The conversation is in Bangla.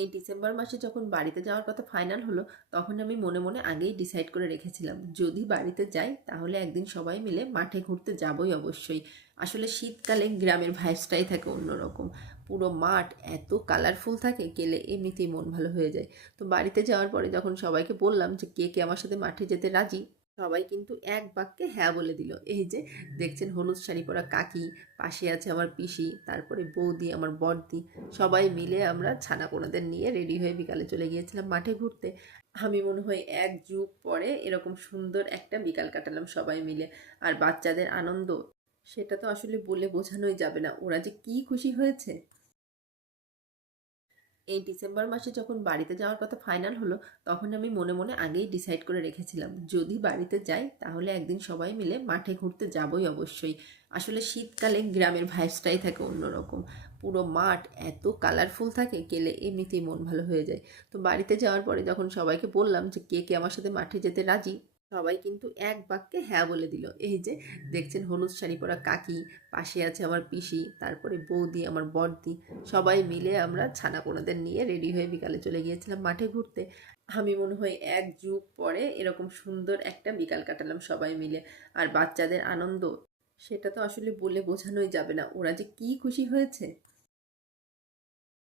এই ডিসেম্বর মাসে যখন বাড়িতে যাওয়ার কথা ফাইনাল হলো, তখন আমি মনে মনে আগেই ডিসাইড করে রেখেছিলাম, যদি বাড়িতে যাই তাহলে একদিন সবাই মিলে মাঠে ঘুরতে যাবই অবশ্যই। আসলে শীতকালে গ্রামের ভাইবসটাই থাকে অন্যরকম। পুরো মাঠ এত কালারফুল থাকে, গেলে এমনিতেই মন ভালো হয়ে যায়। তো বাড়িতে যাওয়ার পরে যখন সবাইকে বললাম যে কে কে আমার সাথে মাঠে যেতে রাজি, সবাই কিন্তু এক বাক্যে হ্যাঁ বলে দিল। এই যে দেখছেন, হলুদ শাড়ি পরা কাকি, পাশে আছে আমার পিসি, তারপরে বৌদি, আমার বড়দি, সবাই মিলে আমরা ছানাপোনাদের নিয়ে রেডি হয়ে বিকালে চলে গিয়েছিলাম মাঠে ঘুরতে। আমি মনে হয় এক যুগ পরে এরকম সুন্দর একটা বিকাল কাটালাম সবাই মিলে। আর বাচ্চাদের আনন্দ, সেটা তো আসলে বলে বোঝানোই যাবে না, ওরা যে কি খুশি হয়েছে। এই ডিসেম্বর মাসে যখন বাড়িতে যাওয়ার কথা ফাইনাল হলো, তখন আমি মনে মনে আগেই ডিসাইড করে রেখেছিলাম, যদি বাড়িতে যাই তাহলে একদিন সবাই মিলে মাঠে ঘুরতে যাবই অবশ্যই। আসলে শীতকালে গ্রামের ভাইবসটাই থাকে অন্যরকম। পুরো মাঠ এত কালারফুল থাকে, গেলে এমনিতেই মন ভালো হয়ে যায়। তো বাড়িতে যাওয়ার পরে যখন সবাইকে বললাম যে কে কে আমার সাথে মাঠে যেতে রাজি, সবাই কিন্তু এক বাক্যে হ্যাঁ বলে দিল। এই যে দেখছেন, হলুদ শাড়ি পরা কাকি, পাশে আছে আমার পিসি, তারপরে বৌদি, আমার বড়দি, সবাই মিলে আমরা ছানাপোনাদের নিয়ে রেডি হয়ে বিকালে চলে গিয়েছিলাম মাঠে ঘুরতে। আমি মনে হয় এক যুগ পরে এরকম সুন্দর একটা বিকাল কাটালাম সবাই মিলে। আর বাচ্চাদের আনন্দ, সেটা তো আসলে বলে বোঝানোই যাবে না, ওরা যে কি খুশি হয়েছে।